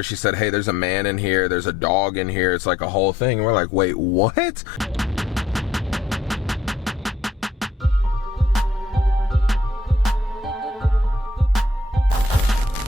She said, hey, there's a man in here, there's a dog in here, it's like a whole thing. And we're like, wait, what?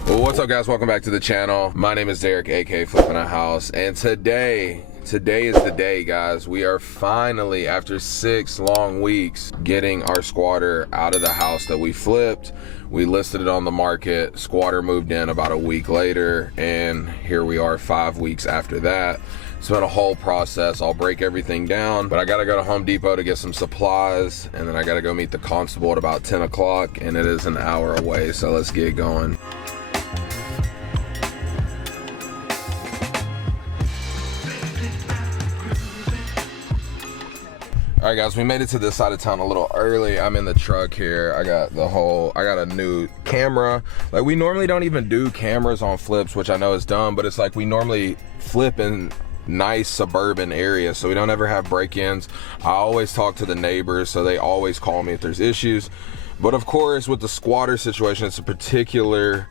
Well, what's up, guys? Welcome back to the channel. My name is Derek, aka Flippingahouse, and today is the day, guys. We are finally, after 6 long weeks, getting our squatter out of the house that we flipped. We listed it on the market. Squatter moved in about a week later, and here we are 5 weeks after that. It's been a whole process. I'll break everything down, but I gotta go to Home Depot to get some supplies, and then I gotta go meet the constable at about 10 o'clock, and it is an hour away, so let's get going. All right, guys, we made it to this side of town a little early. I'm in the truck here. I got a new camera. Like, we normally don't even do cameras on flips, which I know is dumb, but it's like we normally flip in nice suburban areas, so we don't ever have break-ins. I always talk to the neighbors, so they always call me if there's issues. But of course, with the squatter situation, it's a particular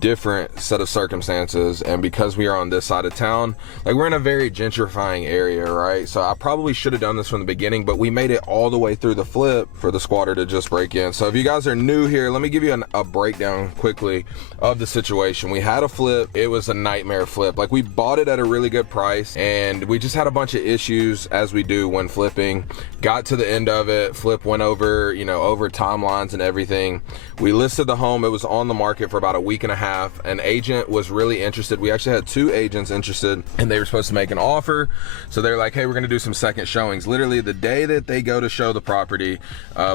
different set of circumstances, and because we are on this side of town, like, we're in a very gentrifying area, right? So I probably should have done this from the beginning, but we made it all the way through the flip for the squatter to just break in. So if you guys are new here, let me give you a breakdown quickly of the situation. We had a flip. It was a nightmare flip. Like, we bought it at a really good price, and we just had a bunch of issues, as we do when flipping. Got to the end of it, flip went over, over timelines and everything. We listed the home. It was on the market for about a week and a half. An agent was really interested. We actually had 2 agents interested, and they were supposed to make an offer. So they're like, hey, we're gonna do some second showings. Literally the day that they go to show the property,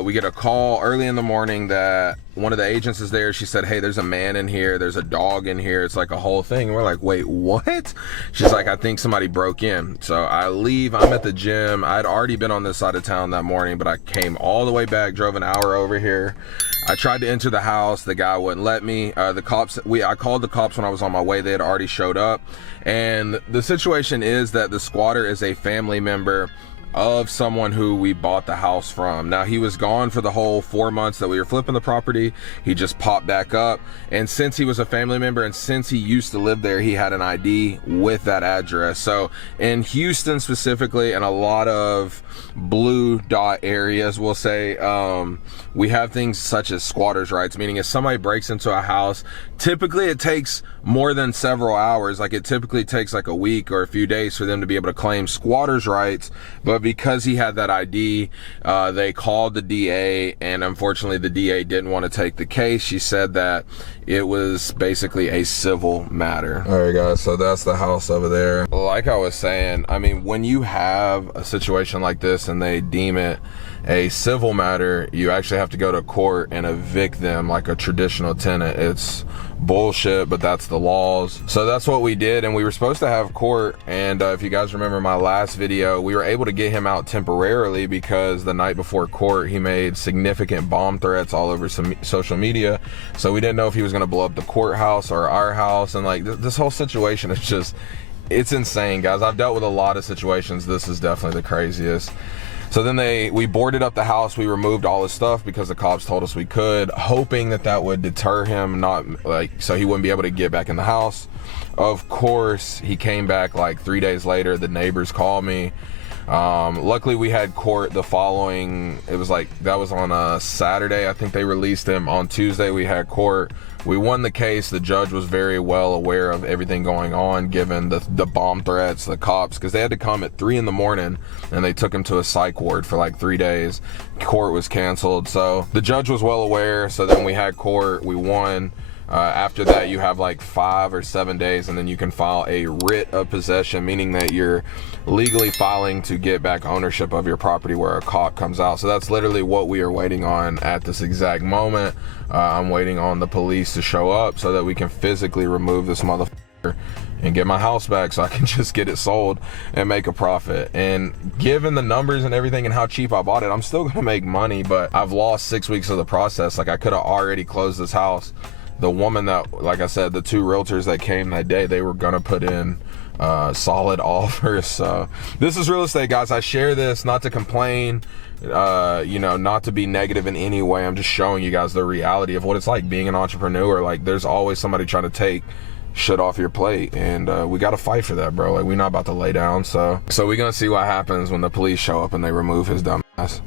we get a call early in the morning that one of the agents is there. She said, hey, there's a man in here, there's a dog in here, it's like a whole thing. And we're like, wait, what? She's like, I think somebody broke in. So I leave, I'm at the gym. I'd already been on this side of town that morning, but I came all the way back, drove an hour over here. I tried to enter the house, the guy wouldn't let me. I called the cops when I was on my way. They had already showed up. And the situation is that the squatter is a family member of someone who we bought the house from. Now, he was gone for the whole 4 months that we were flipping the property. He just popped back up, and since he was a family member and since he used to live there, he had an ID with that address. So in Houston specifically, and a lot of blue dot areas, we'll say, we have things such as squatters' rights, meaning if somebody breaks into a house, typically it takes more than several hours. Like, it typically takes like a week or a few days for them to be able to claim squatters' rights. But because he had that ID, they called the DA, and unfortunately the DA didn't want to take the case. She said that it was basically a civil matter. All right, guys, so that's the house over there. Like I was saying, I mean, when you have a situation like this and they deem it a civil matter, you actually have to go to court and evict them like a traditional tenant. It's bullshit, but that's the laws. So that's what we did, and we were supposed to have court, and if you guys remember my last video, we were able to get him out temporarily because the night before court he made significant bomb threats all over some social media. So we didn't know if he was going to blow up the courthouse or our house, and like this whole situation is just, it's insane, guys. I've dealt with a lot of situations. This is definitely the craziest. So then we boarded up the house. We removed all his stuff because the cops told us we could, hoping that would deter him, so he wouldn't be able to get back in the house. Of course, he came back like 3 days later. The neighbors called me. Luckily we had court the following, that was on a Saturday. I think they released him on Tuesday. We had court. We won the case. The judge was very well aware of everything going on, given the bomb threats, the cops, because they had to come at 3 in the morning, and they took him to a psych ward for like 3 days. Court was canceled. So the judge was well aware. So then we had court, we won. After that, you have like 5 or 7 days, and then you can file a writ of possession, meaning that you're legally filing to get back ownership of your property where a cop comes out. So that's literally what we are waiting on at this exact moment. I'm waiting on the police to show up so that we can physically remove this motherfucker and get my house back, so I can just get it sold and make a profit. And given the numbers and everything and how cheap I bought it, I'm still gonna make money, but I've lost 6 weeks of the process. Like, I could have already closed this house. The woman that, like I said, the 2 realtors that came that day, they were gonna put in solid offers. So this is real estate, guys. I share this not to complain, not to be negative in any way. I'm just showing you guys the reality of what it's like being an entrepreneur. Like, there's always somebody trying to take shit off your plate, and we gotta fight for that, bro. Like, we're not about to lay down. So we're gonna see what happens when the police show up and they remove his dumb ass.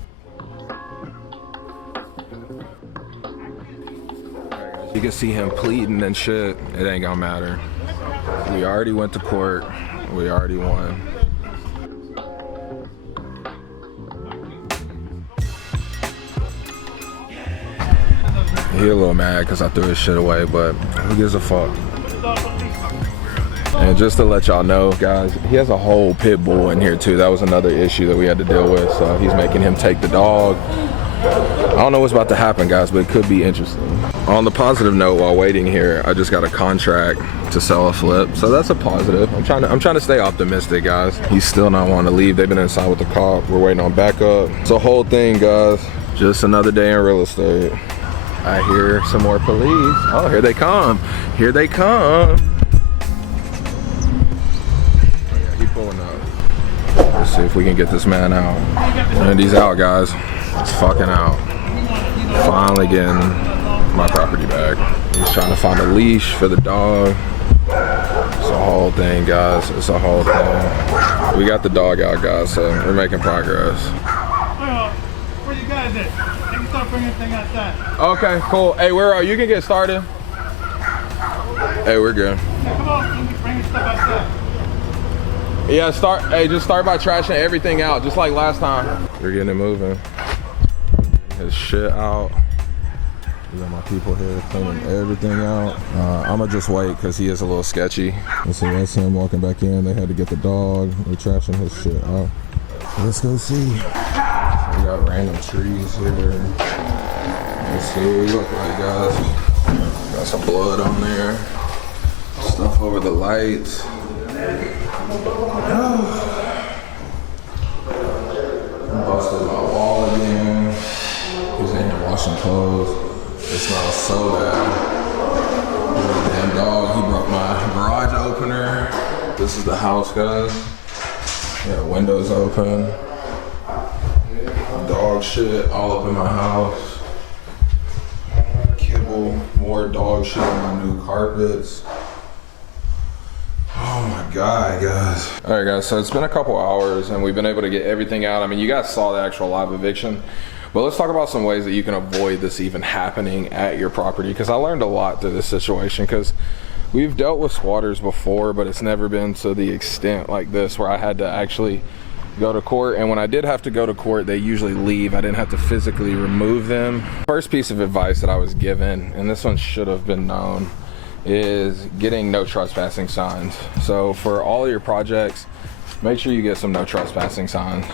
You can see him pleading and shit. It ain't gonna matter. We already went to court. We already won. He a little mad because I threw his shit away, but who gives a fuck? And just to let y'all know, guys, he has a whole pit bull in here too. That was another issue that we had to deal with. So he's making him take the dog. I don't know what's about to happen, guys, but it could be interesting. On the positive note, while waiting here, I just got a contract to sell a flip, so that's a positive. I'm trying to stay optimistic, guys. He's still not wanting to leave. They've been inside with the cop. We're waiting on backup. It's a whole thing, guys. Just another day in real estate. I hear some more police. Oh, here they come. Here they come. Oh yeah, he pulling up. Let's see if we can get this man out. And he's out, guys. He's fucking out. Finally getting my property back. He's trying to find a leash for the dog. It's a whole thing, guys. It's a whole thing. We got the dog out, guys, so we're making progress. Where you guys at? They can start bringing things outside. Okay, cool. Hey, where are you? You can get started. Hey, we're good. Yeah, come on, you can bring your stuff outside. Yeah, hey, just start by trashing everything out, just like last time. We're getting it moving. His shit out. We got my people here cleaning everything out. I'm gonna just wait because he is a little sketchy. Let's see, that's him walking back in. They had to get the dog. They're trashing his shit out. Let's go see. We got random trees here. Let's see what we look like, guys. Got some blood on there. Stuff over the lights. Busted my wall again. He's in here washing clothes. It smells so bad. Damn dog, he broke my garage opener. This is the house, guys. Yeah, windows open. Dog shit all up in my house. Kibble, more dog shit on my new carpets. Oh my God, guys. All right, guys, so it's been a couple hours and we've been able to get everything out. I mean, you guys saw the actual live eviction, but let's talk about some ways that you can avoid this even happening at your property, because I learned a lot through this situation, because we've dealt with squatters before, but it's never been to the extent like this where I had to actually go to court. And when I did have to go to court, they usually leave. I didn't have to physically remove them. First piece of advice that I was given, and this one should have been known, is getting no trespassing signs. So for all your projects, make sure you get some no trespassing signs.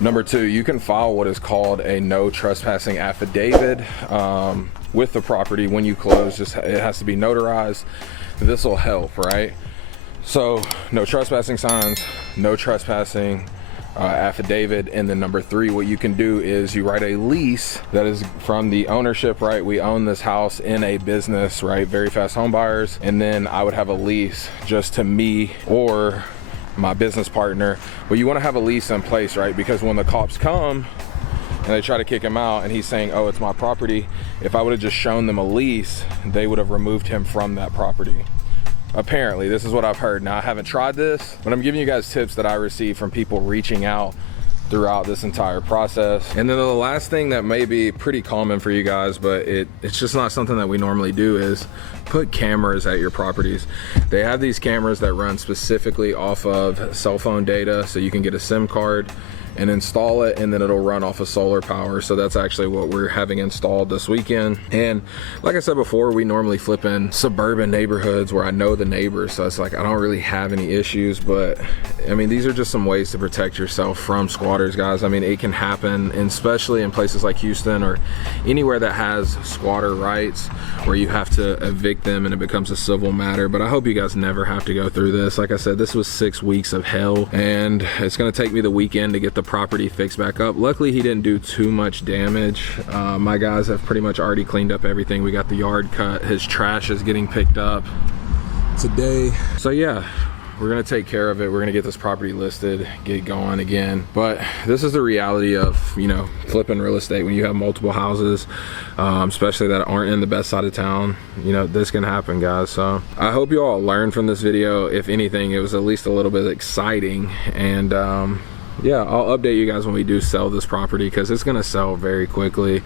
Number two, you can file what is called a no trespassing affidavit with the property when you close. Just it has to be notarized. This will help, right? So no trespassing signs, no trespassing affidavit, and then number three, what you can do is you write a lease that is from the ownership, right? We own this house in a business, right? Very Fast Home Buyers. And then I would have a lease just to me or my business partner. But you want to have a lease in place, right? Because when the cops come and they try to kick him out and he's saying, oh, it's my property, if I would have just shown them a lease, they would have removed him from that property. Apparently, this is what I've heard. Now, I haven't tried this, but I'm giving you guys tips that I received from people reaching out throughout this entire process. And then the last thing that may be pretty common for you guys, but it's just not something that we normally do, is put cameras at your properties. They have these cameras that run specifically off of cell phone data, so you can get a SIM card and install it, and then it'll run off of solar power. So that's actually what we're having installed this weekend. And like I said before, we normally flip in suburban neighborhoods where I know the neighbors, so it's like I don't really have any issues. But I mean, these are just some ways to protect yourself from squatters, guys. I mean, it can happen, and especially in places like Houston or anywhere that has squatter rights, where you have to evict them and it becomes a civil matter. But I hope you guys never have to go through this. Like I said, this was 6 weeks of hell, and it's gonna take me the weekend to get the property fixed back up. Luckily, he didn't do too much damage. My guys have pretty much already cleaned up everything. We got the yard cut. His trash is getting picked up today. So yeah, we're gonna take care of it. We're gonna get this property listed, get going again. But this is the reality of, you know, flipping real estate when you have multiple houses, especially that aren't in the best side of town. You know, this can happen, guys. So I hope you all learned from this video. If anything, it was at least a little bit exciting. And yeah, I'll update you guys when we do sell this property, because it's gonna sell very quickly,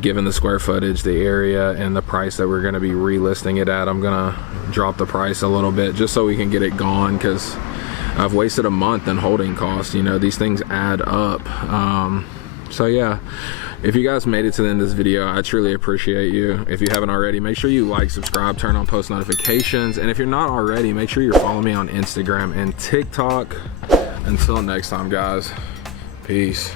given the square footage, the area, and the price that we're gonna be relisting it at. I'm gonna drop the price a little bit just so we can get it gone, because I've wasted a month in holding costs. You know, these things add up. So yeah, if you guys made it to the end of this video, I truly appreciate you. If you haven't already, make sure you like, subscribe, turn on post notifications, and if you're not already, make sure you're following me on Instagram and TikTok. Until next time, guys, peace.